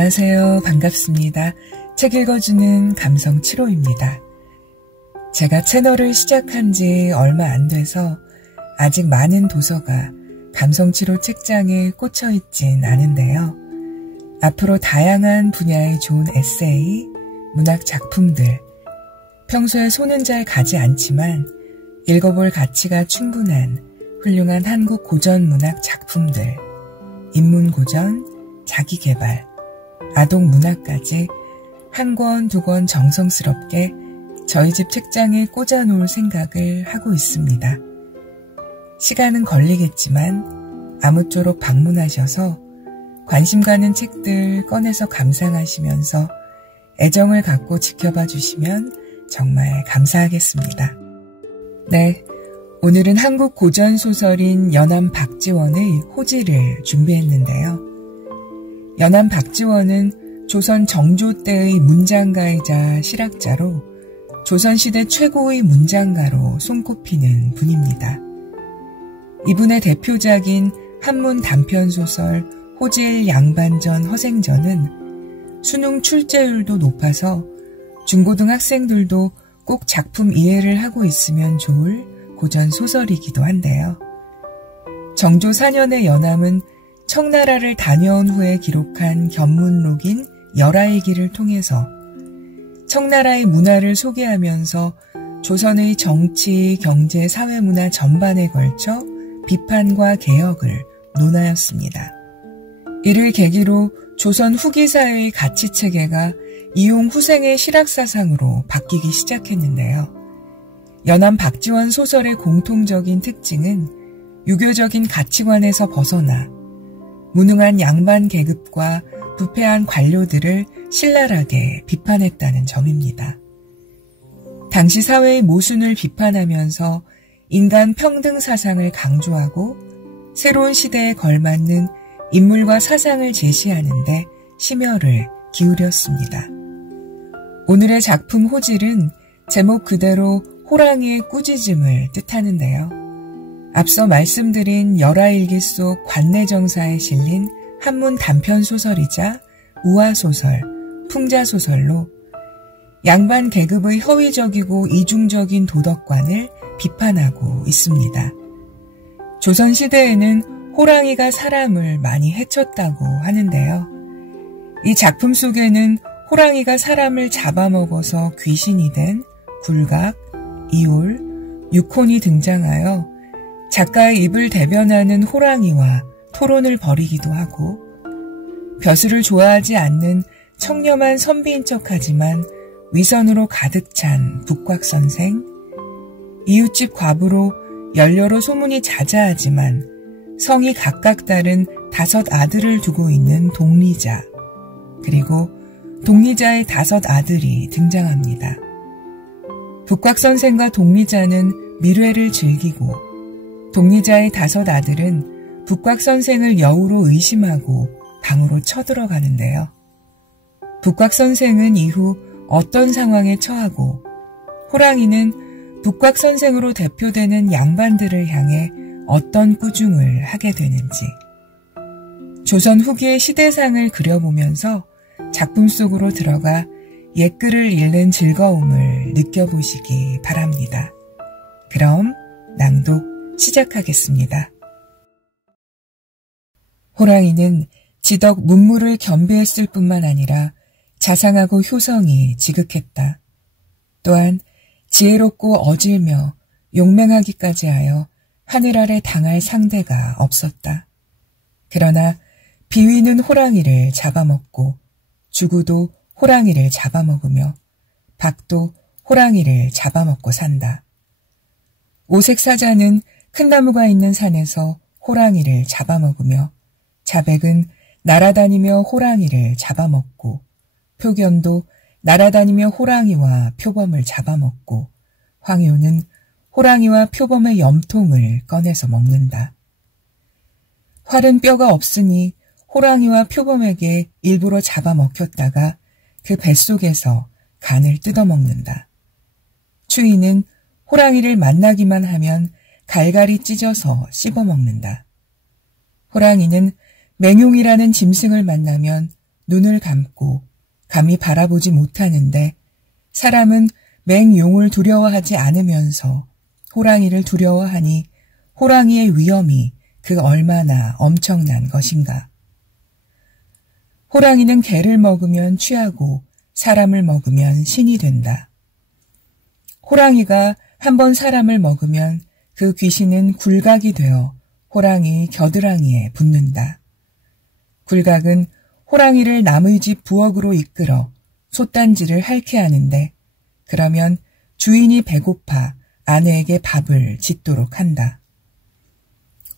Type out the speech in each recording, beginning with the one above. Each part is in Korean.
안녕하세요. 반갑습니다. 책 읽어주는 감성 7호입니다. 제가 채널을 시작한 지 얼마 안 돼서 아직 많은 도서가 감성 7호 책장에 꽂혀 있진 않은데요. 앞으로 다양한 분야의 좋은 에세이, 문학 작품들, 평소에 손은 잘 가지 않지만 읽어볼 가치가 충분한 훌륭한 한국 고전 문학 작품들, 인문 고전, 자기계발, 아동 문학까지 한 권, 두 권 정성스럽게 저희 집 책장에 꽂아놓을 생각을 하고 있습니다. 시간은 걸리겠지만 아무쪼록 방문하셔서 관심 가는 책들 꺼내서 감상하시면서 애정을 갖고 지켜봐 주시면 정말 감사하겠습니다. 네, 오늘은 한국 고전소설인 연암 박지원의 호지를 준비했는데요. 연암 박지원은 조선 정조 때의 문장가이자 실학자로 조선시대 최고의 문장가로 손꼽히는 분입니다. 이분의 대표작인 한문 단편소설 호질 양반전 허생전은 수능 출제율도 높아서 중고등학생들도 꼭 작품 이해를 하고 있으면 좋을 고전 소설이기도 한데요. 정조 4년의 연암은 청나라를 다녀온 후에 기록한 견문록인 열하일기를 통해서 청나라의 문화를 소개하면서 조선의 정치, 경제, 사회문화 전반에 걸쳐 비판과 개혁을 논하였습니다. 이를 계기로 조선 후기 사회의 가치체계가 이용 후생의 실학사상으로 바뀌기 시작했는데요. 연암 박지원 소설의 공통적인 특징은 유교적인 가치관에서 벗어나 무능한 양반 계급과 부패한 관료들을 신랄하게 비판했다는 점입니다. 당시 사회의 모순을 비판하면서 인간 평등 사상을 강조하고 새로운 시대에 걸맞는 인물과 사상을 제시하는데 심혈을 기울였습니다. 오늘의 작품 호질은 제목 그대로 호랑이의 꾸짖음을 뜻하는데요. 앞서 말씀드린 열하일기 속 관내정사에 실린 한문 단편소설이자 우화소설, 풍자소설로 양반 계급의 허위적이고 이중적인 도덕관을 비판하고 있습니다. 조선시대에는 호랑이가 사람을 많이 해쳤다고 하는데요. 이 작품 속에는 호랑이가 사람을 잡아먹어서 귀신이 된 굴각, 이올, 육혼이 등장하여 작가의 입을 대변하는 호랑이와 토론을 벌이기도 하고 벼슬을 좋아하지 않는 청렴한 선비인 척하지만 위선으로 가득 찬 북곽선생, 이웃집 과부로 연료로 소문이 자자하지만 성이 각각 다른 5 아들을 두고 있는 동리자, 그리고 동리자의 5 아들이 등장합니다. 북곽선생과 동리자는 밀회를 즐기고 동리자의 5 아들은 북곽선생을 여우로 의심하고 방으로 쳐들어가는데요. 북곽선생은 이후 어떤 상황에 처하고 호랑이는 북곽선생으로 대표되는 양반들을 향해 어떤 꾸중을 하게 되는지 조선 후기의 시대상을 그려보면서 작품 속으로 들어가 옛글을 읽는 즐거움을 느껴보시기 바랍니다. 그럼 낭독 시작하겠습니다. 호랑이는 지덕 문무를 겸비했을 뿐만 아니라 자상하고 효성이 지극했다. 또한 지혜롭고 어질며 용맹하기까지 하여 하늘 아래 당할 상대가 없었다. 그러나 비위는 호랑이를 잡아먹고 주구도 호랑이를 잡아먹으며 박도 호랑이를 잡아먹고 산다. 오색사자는 큰 나무가 있는 산에서 호랑이를 잡아먹으며 자백은 날아다니며 호랑이를 잡아먹고 표견도 날아다니며 호랑이와 표범을 잡아먹고 황효는 호랑이와 표범의 염통을 꺼내서 먹는다. 활은 뼈가 없으니 호랑이와 표범에게 일부러 잡아먹혔다가 그 뱃속에서 간을 뜯어먹는다. 추위는 호랑이를 만나기만 하면 갈갈이 찢어서 씹어먹는다. 호랑이는 맹용이라는 짐승을 만나면 눈을 감고 감히 바라보지 못하는데 사람은 맹용을 두려워하지 않으면서 호랑이를 두려워하니 호랑이의 위험이 그 얼마나 엄청난 것인가. 호랑이는 개를 먹으면 취하고 사람을 먹으면 신이 된다. 호랑이가 한번 사람을 먹으면 그 귀신은 굴각이 되어 호랑이 겨드랑이에 붙는다. 굴각은 호랑이를 남의 집 부엌으로 이끌어 솥단지를 핥게 하는데 그러면 주인이 배고파 아내에게 밥을 짓도록 한다.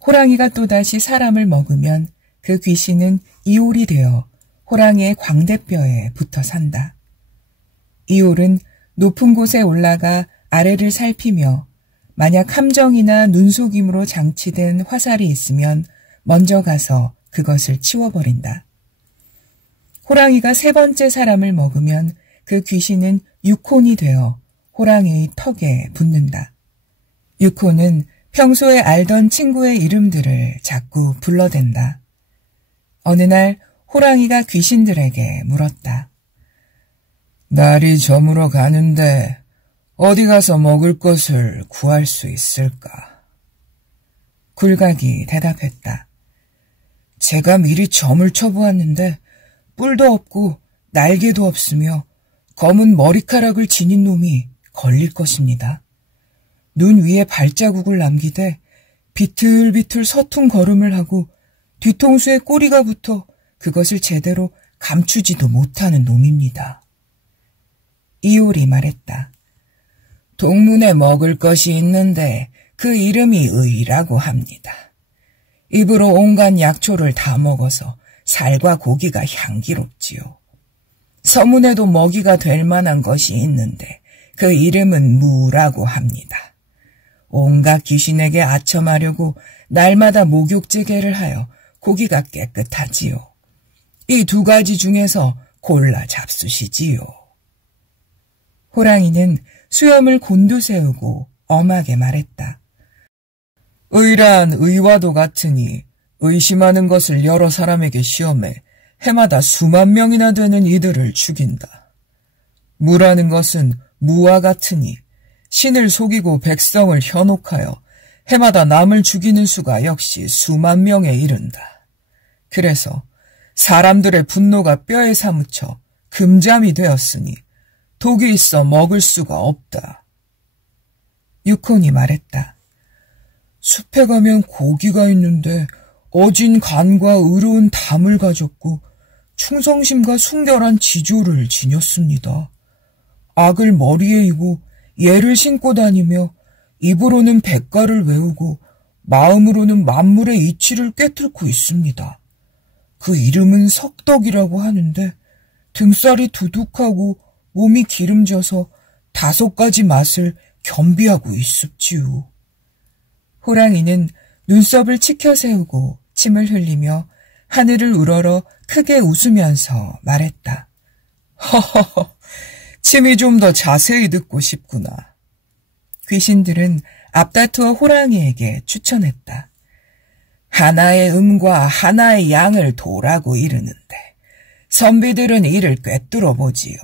호랑이가 또다시 사람을 먹으면 그 귀신은 이올이 되어 호랑이의 광대뼈에 붙어 산다. 이올은 높은 곳에 올라가 아래를 살피며 만약 함정이나 눈속임으로 장치된 화살이 있으면 먼저 가서 그것을 치워버린다. 호랑이가 세 번째 사람을 먹으면 그 귀신은 육혼이 되어 호랑이의 턱에 붙는다. 육혼은 평소에 알던 친구의 이름들을 자꾸 불러댄다. 어느 날 호랑이가 귀신들에게 물었다. 날이 저물어 가는데 어디 가서 먹을 것을 구할 수 있을까? 굴각이 대답했다. 제가 미리 점을 쳐보았는데 뿔도 없고 날개도 없으며 검은 머리카락을 지닌 놈이 걸릴 것입니다. 눈 위에 발자국을 남기되 비틀비틀 서툰 걸음을 하고 뒤통수에 꼬리가 붙어 그것을 제대로 감추지도 못하는 놈입니다. 이올이 말했다. 동문에 먹을 것이 있는데 그 이름이 의라고 합니다. 입으로 온갖 약초를 다 먹어서 살과 고기가 향기롭지요. 서문에도 먹이가 될 만한 것이 있는데 그 이름은 무라고 합니다. 온갖 귀신에게 아첨하려고 날마다 목욕제개를 하여 고기가 깨끗하지요. 이 두 가지 중에서 골라 잡수시지요. 호랑이는 수염을 곤두세우고 엄하게 말했다. 의란 의와도 같으니 의심하는 것을 여러 사람에게 시험해 해마다 수만 명이나 되는 이들을 죽인다. 무라는 것은 무와 같으니 신을 속이고 백성을 현혹하여 해마다 남을 죽이는 수가 역시 수만 명에 이른다. 그래서 사람들의 분노가 뼈에 사무쳐 금잠이 되었으니 독이 있어 먹을 수가 없다. 육혼이 말했다. 숲에 가면 고기가 있는데 어진 간과 의로운 담을 가졌고 충성심과 순결한 지조를 지녔습니다. 악을 머리에 이고 예를 신고 다니며 입으로는 백가를 외우고 마음으로는 만물의 이치를 꿰뚫고 있습니다. 그 이름은 석덕이라고 하는데 등살이 두둑하고 몸이 기름져서 5가지 맛을 겸비하고 있습지요. 호랑이는 눈썹을 치켜 세우고 침을 흘리며 하늘을 우러러 크게 웃으면서 말했다. 허허허, 침이 좀 더 자세히 듣고 싶구나. 귀신들은 앞다투어 호랑이에게 추천했다. 하나의 음과 하나의 양을 도라고 이르는데 선비들은 이를 꿰뚫어 보지요.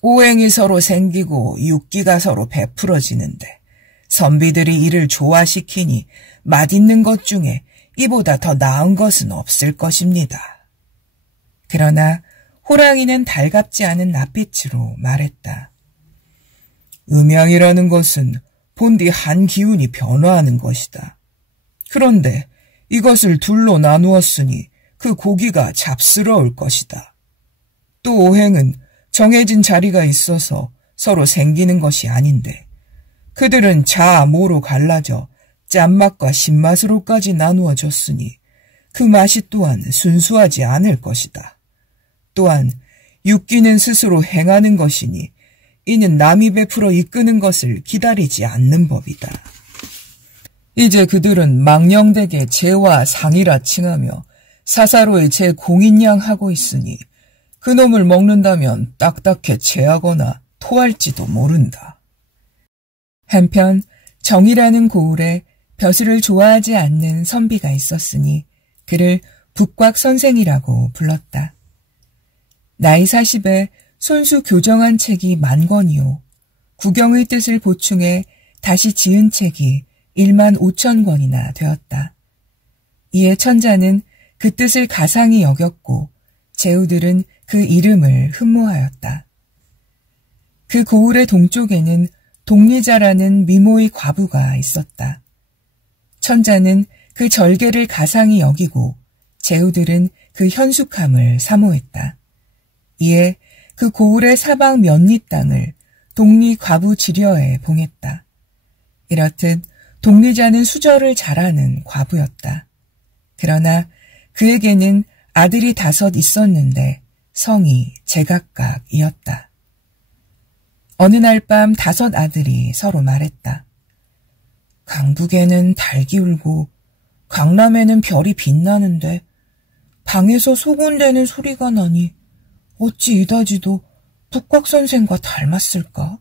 오행이 서로 생기고 육기가 서로 베풀어지는데 선비들이 이를 조화시키니 맛있는 것 중에 이보다 더 나은 것은 없을 것입니다. 그러나 호랑이는 달갑지 않은 낯빛으로 말했다. 음양이라는 것은 본디 한 기운이 변화하는 것이다. 그런데 이것을 둘로 나누었으니 그 고기가 잡스러울 것이다. 또 오행은 정해진 자리가 있어서 서로 생기는 것이 아닌데 그들은 자, 모로 갈라져 짠맛과 신맛으로까지 나누어졌으니 그 맛이 또한 순수하지 않을 것이다. 또한 육기는 스스로 행하는 것이니 이는 남이 베풀어 이끄는 것을 기다리지 않는 법이다. 이제 그들은 망령되게 제와 상이라 칭하며 사사로이 제 공인양하고 있으니 그놈을 먹는다면 딱딱해 체하거나 토할지도 모른다. 한편 정이라는 고을에 벼슬을 좋아하지 않는 선비가 있었으니 그를 북곽 선생이라고 불렀다. 나이 40에 손수 교정한 책이 10,000권이요. 구경의 뜻을 보충해 다시 지은 책이 15,000권이나 되었다. 이에 천자는 그 뜻을 가상히 여겼고 제후들은 그 이름을 흠모하였다. 그 고을의 동쪽에는 독리자라는 미모의 과부가 있었다. 천자는 그 절개를 가상히 여기고 제후들은 그 현숙함을 사모했다. 이에 그 고을의 사방 몇리 땅을 독리 과부 지려에 봉했다. 이렇듯 독리자는 수절을 잘하는 과부였다. 그러나 그에게는 아들이 5 있었는데 성이 제각각이었다. 어느 날 밤 5 아들이 서로 말했다. 강북에는 닭이 울고 강남에는 별이 빛나는데 방에서 소곤대는 소리가 나니 어찌 이다지도 북곽선생과 닮았을까?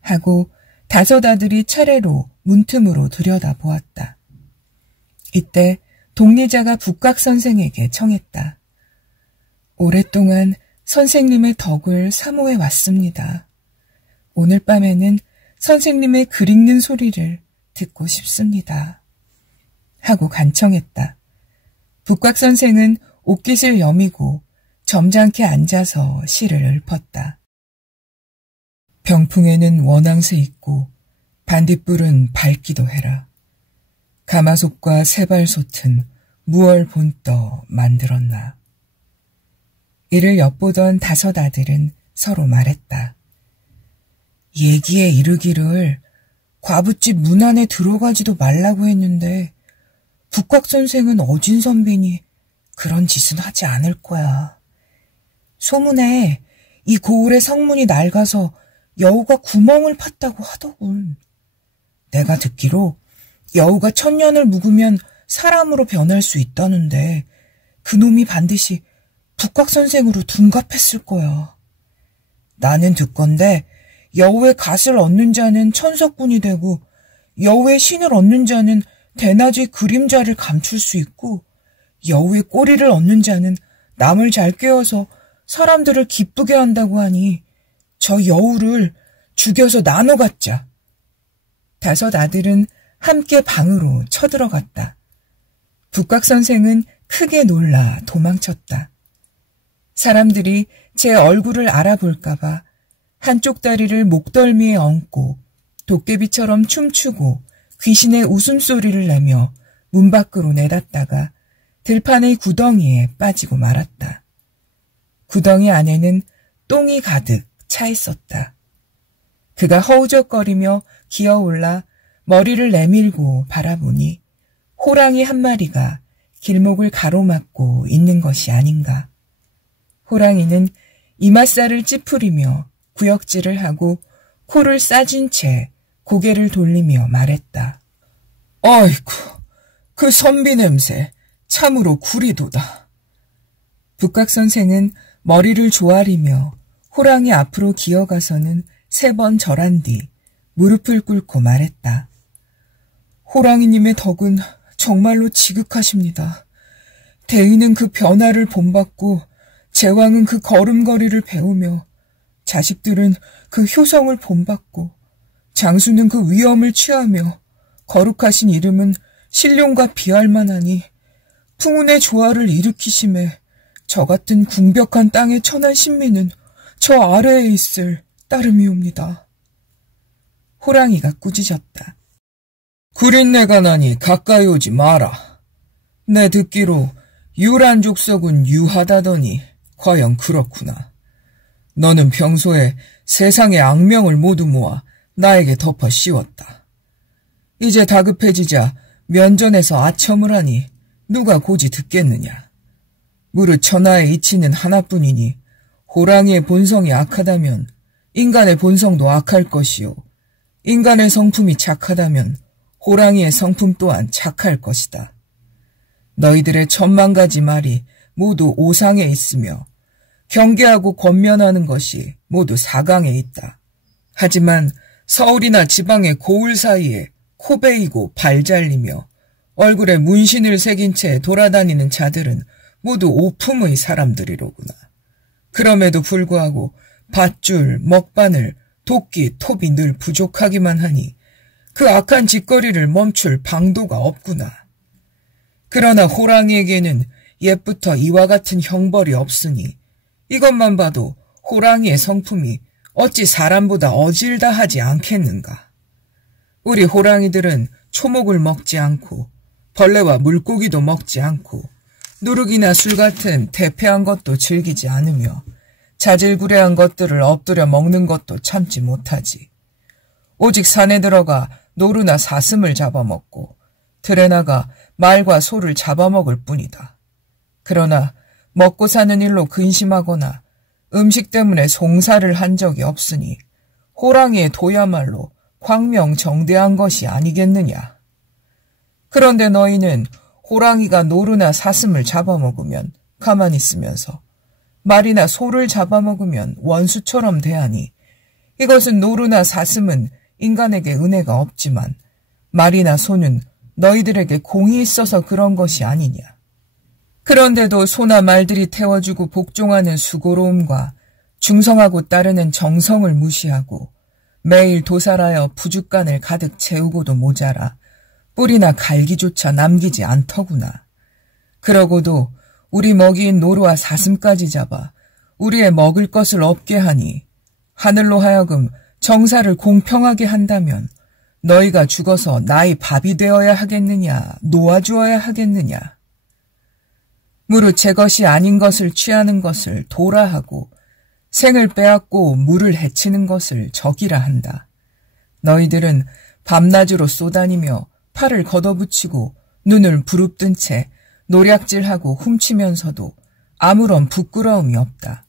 하고 5 아들이 차례로 문틈으로 들여다보았다. 이때 독리자가 북곽선생에게 청했다. 오랫동안 선생님의 덕을 사모해 왔습니다. 오늘 밤에는 선생님의 글 읽는 소리를 듣고 싶습니다. 하고 간청했다. 북곽선생은 옷깃을 여미고 점잖게 앉아서 시를 읊었다. 병풍에는 원앙새 있고 반딧불은 밝기도 해라. 가마솥과 세발솥은 무얼 본떠 만들었나. 이를 엿보던 5 아들은 서로 말했다. 얘기에 이르기를 과부집 문 안에 들어가지도 말라고 했는데 북곽선생은 어진 선비니 그런 짓은 하지 않을 거야. 소문에 이 고을의 성문이 낡아서 여우가 구멍을 팠다고 하더군. 내가 듣기로 여우가 1000년을 묵으면 사람으로 변할 수 있다는데 그놈이 반드시 북곽선생으로 둔갑했을 거야. 나는 듣건대 여우의 갓을 얻는 자는 천석군이 되고 여우의 신을 얻는 자는 대낮의 그림자를 감출 수 있고 여우의 꼬리를 얻는 자는 남을 잘 꿰어서 사람들을 기쁘게 한다고 하니 저 여우를 죽여서 나눠 갖자. 5 아들은 함께 방으로 쳐들어갔다. 북곽선생은 크게 놀라 도망쳤다. 사람들이 제 얼굴을 알아볼까봐 한쪽 다리를 목덜미에 얹고 도깨비처럼 춤추고 귀신의 웃음소리를 내며 문 밖으로 내닫다가 들판의 구덩이에 빠지고 말았다. 구덩이 안에는 똥이 가득 차 있었다. 그가 허우적거리며 기어올라 머리를 내밀고 바라보니 호랑이 한 마리가 길목을 가로막고 있는 것이 아닌가. 호랑이는 이맛살을 찌푸리며 구역질을 하고 코를 싸진 채 고개를 돌리며 말했다. 아이고, 그 선비 냄새 참으로 구리도다. 북곽선생은 머리를 조아리며 호랑이 앞으로 기어가서는 3번 절한 뒤 무릎을 꿇고 말했다. 호랑이님의 덕은 정말로 지극하십니다. 대인은 그 변화를 본받고 제왕은 그 걸음걸이를 배우며 자식들은 그 효성을 본받고 장수는 그 위엄을 취하며 거룩하신 이름은 신룡과 비할 만하니 풍운의 조화를 일으키심에 저 같은 궁벽한 땅의 천한 신민은 저 아래에 있을 따름이옵니다. 호랑이가 꾸짖었다. 구린내가 나니 가까이 오지 마라. 내 듣기로 유란 족속은 유하다더니 과연 그렇구나. 너는 평소에 세상의 악명을 모두 모아 나에게 덮어 씌웠다. 이제 다급해지자 면전에서 아첨을 하니 누가 고지 듣겠느냐. 무릇 천하의 이치는 하나뿐이니 호랑이의 본성이 악하다면 인간의 본성도 악할 것이요. 인간의 성품이 착하다면 호랑이의 성품 또한 착할 것이다. 너희들의 10,000,000가지 말이 모두 오상에 있으며 경계하고 권면하는 것이 모두 사강에 있다. 하지만 서울이나 지방의 고을 사이에 코 베이고 발 잘리며 얼굴에 문신을 새긴 채 돌아다니는 자들은 모두 오품의 사람들이로구나. 그럼에도 불구하고 밧줄, 먹바늘, 도끼, 톱이 늘 부족하기만 하니 그 악한 짓거리를 멈출 방도가 없구나. 그러나 호랑이에게는 옛부터 이와 같은 형벌이 없으니 이것만 봐도 호랑이의 성품이 어찌 사람보다 어질다 하지 않겠는가. 우리 호랑이들은 초목을 먹지 않고 벌레와 물고기도 먹지 않고 누룩이나 술 같은 대패한 것도 즐기지 않으며 자질구레한 것들을 엎드려 먹는 것도 참지 못하지. 오직 산에 들어가 노루나 사슴을 잡아먹고 들에 나가 말과 소를 잡아먹을 뿐이다. 그러나 먹고 사는 일로 근심하거나 음식 때문에 송사를 한 적이 없으니 호랑이의 도야말로 광명정대한 것이 아니겠느냐. 그런데 너희는 호랑이가 노루나 사슴을 잡아먹으면 가만히 있으면서 말이나 소를 잡아먹으면 원수처럼 대하니 이것은 노루나 사슴은 인간에게 은혜가 없지만 말이나 소는 너희들에게 공이 있어서 그런 것이 아니냐. 그런데도 소나 말들이 태워주고 복종하는 수고로움과 중성하고 따르는 정성을 무시하고 매일 도살하여 부둣간을 가득 채우고도 모자라 뿔이나 갈기조차 남기지 않더구나. 그러고도 우리 먹이인 노루와 사슴까지 잡아 우리의 먹을 것을 없게 하니 하늘로 하여금 정사를 공평하게 한다면 너희가 죽어서 나의 밥이 되어야 하겠느냐, 놓아주어야 하겠느냐. 무릇 제 것이 아닌 것을 취하는 것을 도라 하고 생을 빼앗고 물을 해치는 것을 적이라 한다. 너희들은 밤낮으로 쏘다니며 팔을 걷어붙이고 눈을 부릅뜬 채 노략질하고 훔치면서도 아무런 부끄러움이 없다.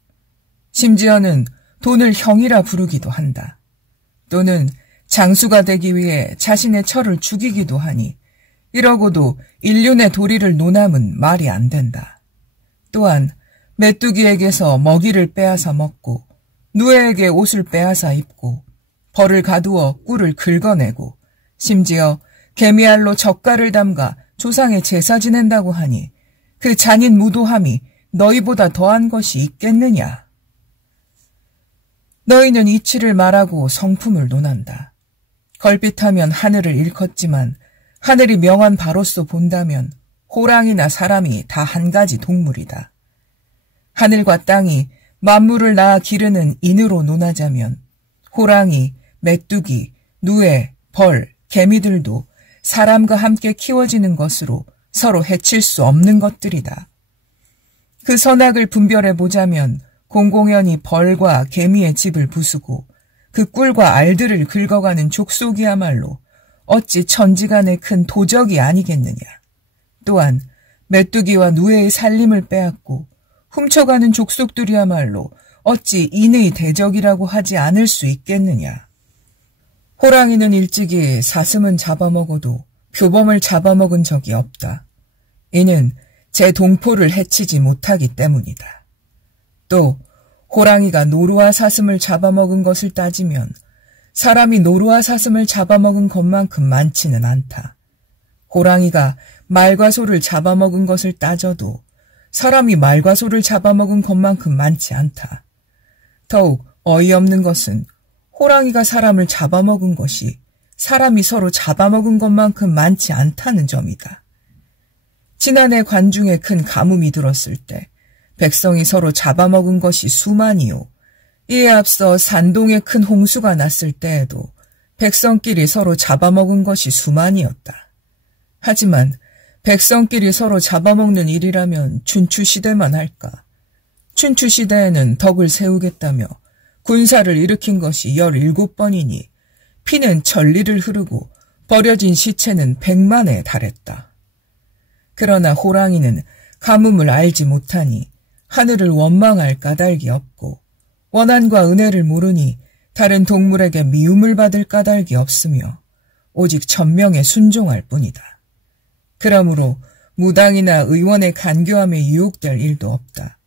심지어는 돈을 형이라 부르기도 한다. 또는 장수가 되기 위해 자신의 처를 죽이기도 하니 이러고도 인륜의 도리를 논함은 말이 안 된다. 또한 메뚜기에게서 먹이를 빼앗아 먹고 누에에게 옷을 빼앗아 입고 벌을 가두어 꿀을 긁어내고 심지어 개미알로 젓갈을 담가 조상의 제사 지낸다고 하니 그 잔인 무도함이 너희보다 더한 것이 있겠느냐. 너희는 이치를 말하고 성품을 논한다. 걸핏하면 하늘을 일컫지만 하늘이 명한 바로서 본다면 호랑이나 사람이 다 한 가지 동물이다. 하늘과 땅이 만물을 낳아 기르는 인으로 논하자면 호랑이, 메뚜기, 누에, 벌, 개미들도 사람과 함께 키워지는 것으로 서로 해칠 수 없는 것들이다. 그 선악을 분별해 보자면 공공연히 벌과 개미의 집을 부수고 그 꿀과 알들을 긁어가는 족속이야말로 어찌 천지간의 큰 도적이 아니겠느냐. 또한 메뚜기와 누에의 살림을 빼앗고 훔쳐가는 족속들이야말로 어찌 인의 대적이라고 하지 않을 수 있겠느냐. 호랑이는 일찍이 사슴은 잡아먹어도 표범을 잡아먹은 적이 없다. 이는 제 동포를 해치지 못하기 때문이다. 또 호랑이가 노루와 사슴을 잡아먹은 것을 따지면 사람이 노루와 사슴을 잡아먹은 것만큼 많지는 않다. 호랑이가 말과 소를 잡아먹은 것을 따져도 사람이 말과 소를 잡아먹은 것만큼 많지 않다. 더욱 어이없는 것은 호랑이가 사람을 잡아먹은 것이 사람이 서로 잡아먹은 것만큼 많지 않다는 점이다. 지난해 관중에 큰 가뭄이 들었을 때 백성이 서로 잡아먹은 것이 수만이요. 이에 앞서 산동에 큰 홍수가 났을 때에도 백성끼리 서로 잡아먹은 것이 수만이었다. 하지만 백성끼리 서로 잡아먹는 일이라면 춘추시대만 할까. 춘추시대에는 덕을 세우겠다며 군사를 일으킨 것이 17번이니 피는 천리를 흐르고 버려진 시체는 100만에 달했다. 그러나 호랑이는 가뭄을 알지 못하니 하늘을 원망할 까닭이 없고 원한과 은혜를 모르니 다른 동물에게 미움을 받을 까닭이 없으며 오직 천명에 순종할 뿐이다. 그러므로 무당이나 의원의 간교함에 유혹될 일도 없다.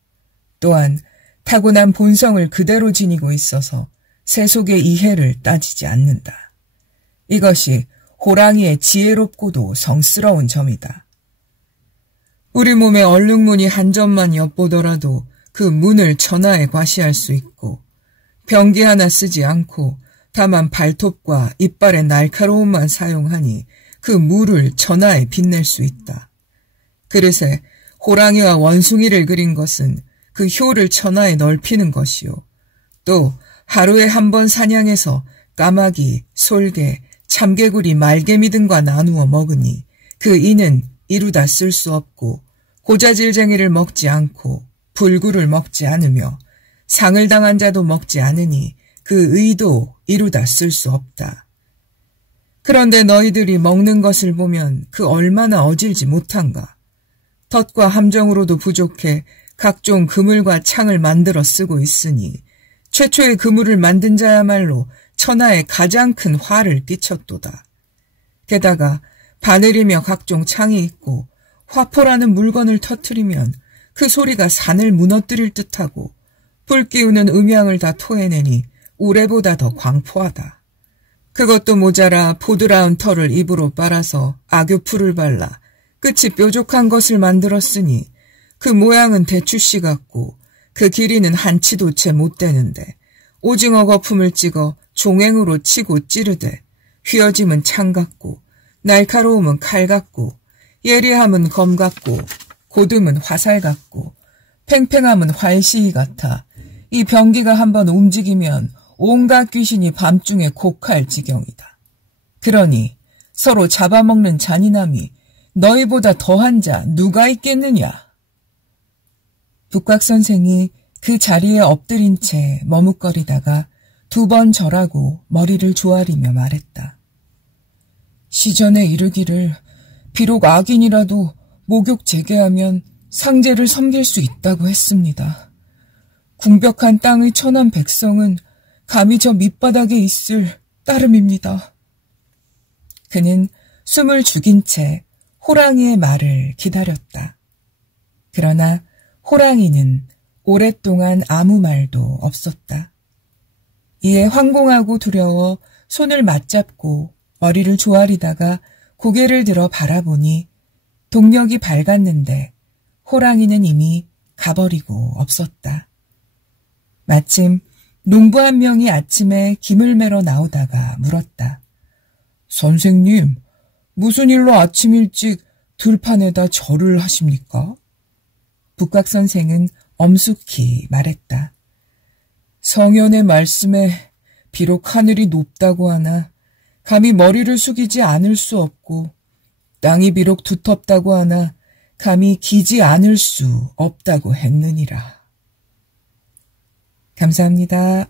또한 타고난 본성을 그대로 지니고 있어서 세속의 이해를 따지지 않는다. 이것이 호랑이의 지혜롭고도 성스러운 점이다. 우리 몸의 얼룩무늬 한 점만 엿보더라도 그 문을 천하에 과시할 수 있고 병기 하나 쓰지 않고 다만 발톱과 이빨의 날카로움만 사용하니 그 물을 천하에 빛낼 수 있다. 그릇에 호랑이와 원숭이를 그린 것은 그 효를 천하에 넓히는 것이요. 또 하루에 한 번 사냥해서 까마귀, 솔개, 참개구리, 말개미 등과 나누어 먹으니 그 이는 이루다 쓸 수 없고 고자질쟁이를 먹지 않고 불구를 먹지 않으며 상을 당한 자도 먹지 않으니 그 의도 이루다 쓸 수 없다. 그런데 너희들이 먹는 것을 보면 그 얼마나 어질지 못한가. 덫과 함정으로도 부족해 각종 그물과 창을 만들어 쓰고 있으니 최초의 그물을 만든 자야말로 천하에 가장 큰 화를 끼쳤도다. 게다가 바늘이며 각종 창이 있고 화포라는 물건을 터뜨리면 그 소리가 산을 무너뜨릴 듯하고 불 끼우는 음향을 다 토해내니 우레보다 더 광포하다. 그것도 모자라 포드라운 털을 입으로 빨아서 악교풀을 발라 끝이 뾰족한 것을 만들었으니 그 모양은 대추씨 같고 그 길이는 한 치도 채 못 되는데 오징어 거품을 찍어 종행으로 치고 찌르되 휘어짐은 창 같고 날카로움은 칼 같고 예리함은 검 같고 고듬은 화살 같고 팽팽함은 활시위 같아 이 병기가 한번 움직이면 온갖 귀신이 밤중에 곡할 지경이다. 그러니 서로 잡아먹는 잔인함이 너희보다 더한 자 누가 있겠느냐. 북곽 선생이 그 자리에 엎드린 채 머뭇거리다가 2번 절하고 머리를 조아리며 말했다. 시전에 이르기를 비록 악인이라도 목욕 재개하면 상제를 섬길 수 있다고 했습니다. 궁벽한 땅의 천한 백성은 감히 저 밑바닥에 있을 따름입니다. 그는 숨을 죽인 채 호랑이의 말을 기다렸다. 그러나 호랑이는 오랫동안 아무 말도 없었다. 이에 황공하고 두려워 손을 맞잡고 머리를 조아리다가 고개를 들어 바라보니 동력이 밝았는데 호랑이는 이미 가버리고 없었다. 마침 농부 한 명이 아침에 김을 매러 나오다가 물었다. 선생님, 무슨 일로 아침 일찍 들판에다 절을 하십니까? 북곽 선생은 엄숙히 말했다. 성현의 말씀에 비록 하늘이 높다고 하나 감히 머리를 숙이지 않을 수 없고 땅이 비록 두텁다고 하나 감히 기지 않을 수 없다고 했느니라. 감사합니다.